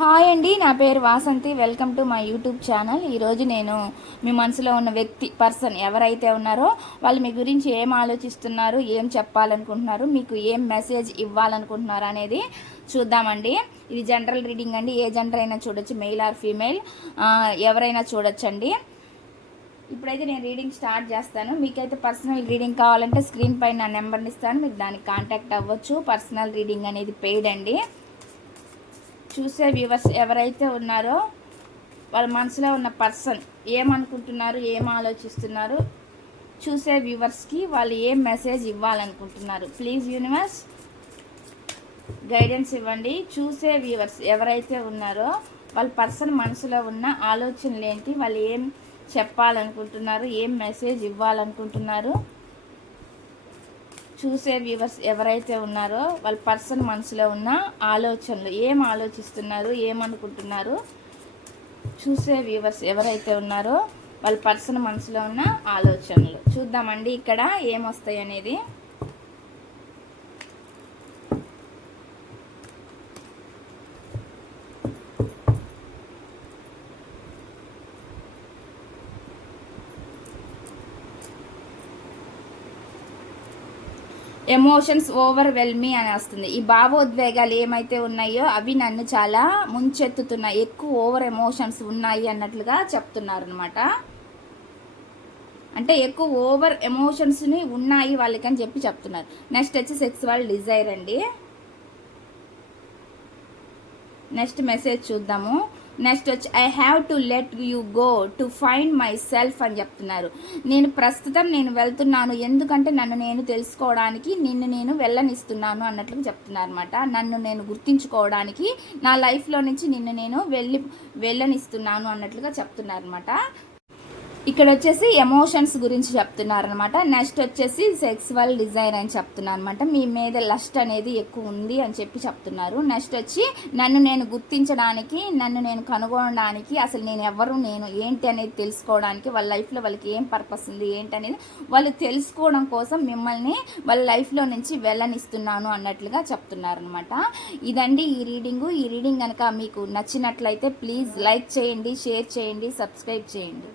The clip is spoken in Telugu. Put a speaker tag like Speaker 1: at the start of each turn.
Speaker 1: హాయ్ అండి నా పేరు Vasanthi. Welcome to my YouTube channel. ఈరోజు నేను మీ మనసులో ఉన్న వ్యక్తి పర్సన్ ఎవరైతే ఉన్నారో వాళ్ళు మీ గురించి ఏం ఆలోచిస్తున్నారు ఏం చెప్పాలనుకుంటున్నారు మీకు ఏం మెసేజ్ ఇవ్వాలనుకుంటున్నారు అనేది చూద్దామండి. ఇది జనరల్ రీడింగ్ అండి. ఏ జెండర్ అయినా చూడొచ్చు మెయిల్ ఆర్ ఫీమేల్. ఎవరైనా చూడొచ్చండి. ఇప్పుడైతే నేను రీడింగ్ స్టార్ట్ చేస్తాను. మీకైతే పర్సనల్ రీడింగ్ కావాలంటే స్క్రీన్ పైన నా నెంబర్ని ఇస్తాను. మీరు దానికి కాంటాక్ట్ అవ్వచ్చు. పర్సనల్ రీడింగ్ అనేది పెయిడ్ అండి. చూసే వ్యూవర్స్ ఎవరైతే ఉన్నారో వాళ్ళ మనసులో ఉన్న పర్సన్ ఏమనుకుంటున్నారు ఏం ఆలోచిస్తున్నారు చూసే వ్యూవర్స్కి వాళ్ళు ఏం మెసేజ్ ఇవ్వాలనుకుంటున్నారు. ప్లీజ్ యూనివర్స్ గైడెన్స్ ఇవ్వండి. చూసే వ్యూవర్స్ ఎవరైతే ఉన్నారో వాళ్ళ పర్సన్ మనసులో ఉన్న ఆలోచనలు ఏంటి వాళ్ళు ఏం చెప్పాలనుకుంటున్నారు ఏం మెసేజ్ ఇవ్వాలనుకుంటున్నారు చూసే వ్యూవర్స్ ఎవరైతే ఉన్నారో వాళ్ళ పర్సన్ మనసులో ఉన్న ఆలోచనలు ఏం ఆలోచిస్తున్నారు ఏమనుకుంటున్నారు చూసే వ్యూవర్స్ ఎవరైతే ఉన్నారో వాళ్ళ పర్సన్ మనసులో ఉన్న ఆలోచనలు. చూద్దామండి ఇక్కడ ఏమొస్తాయి అనేది ఎమోషన్స్ ఓవర్వెల్మి అని వస్తుంది. ఈ భావోద్వేగాలు ఏమైతే ఉన్నాయో అవి నన్ను చాలా ముంచెత్తుతున్నాయి. ఎక్కువ ఓవర్ ఎమోషన్స్ ఉన్నాయి అన్నట్లుగా చెప్తున్నారు అనమాట అంటే ఎక్కువ ఓవర్ ఎమోషన్స్ని ఉన్నాయి వాళ్ళకని చెప్పి చెప్తున్నారు. నెక్స్ట్ వచ్చి సెక్సువల్ డిజైర్ అండి. నెక్స్ట్ మెసేజ్ చూద్దాము. నెక్స్ట్ వచ్చి I have to let you go to find myself అని చెప్తున్నారు. నేను ప్రస్తుతం నేను వెళ్తున్నాను ఎందుకంటే నన్ను నేను తెలుసుకోవడానికి నిన్ను నేను వెళ్ళనిస్తున్నాను అన్నట్లుగా చెప్తున్నారు అనమాట నన్ను నేను గుర్తించుకోవడానికి నా లైఫ్లో నుంచి నిన్ను నేను వెళ్ళి వెళ్ళనిస్తున్నాను అన్నట్లుగా చెప్తున్నారు అనమాట ఇక్కడ వచ్చేసి ఎమోషన్స్ గురించి చెప్తున్నారు అనమాట నెక్స్ట్ వచ్చేసి సెక్సువల్ డిజైన్ అని చెప్తున్నారు అనమాట మీ మీద లస్ట్ అనేది ఎక్కువ ఉంది అని చెప్పి చెప్తున్నారు. నెక్స్ట్ వచ్చి నన్ను నేను గుర్తించడానికి నన్ను నేను కనుగొనడానికి అసలు నేను ఎవరు నేను ఏంటి అనేది తెలుసుకోవడానికి వాళ్ళ లైఫ్లో వాళ్ళకి ఏం పర్పస్ ఉంది ఏంటి అనేది వాళ్ళు తెలుసుకోవడం కోసం మిమ్మల్ని వాళ్ళ లైఫ్లో నుంచి వెళ్ళనిస్తున్నాను అన్నట్లుగా చెప్తున్నారు అనమాట ఇదండి ఈ రీడింగు. ఈ రీడింగ్ కనుక మీకు నచ్చినట్లయితే ప్లీజ్ లైక్ చేయండి షేర్ చేయండి సబ్స్క్రైబ్ చేయండి.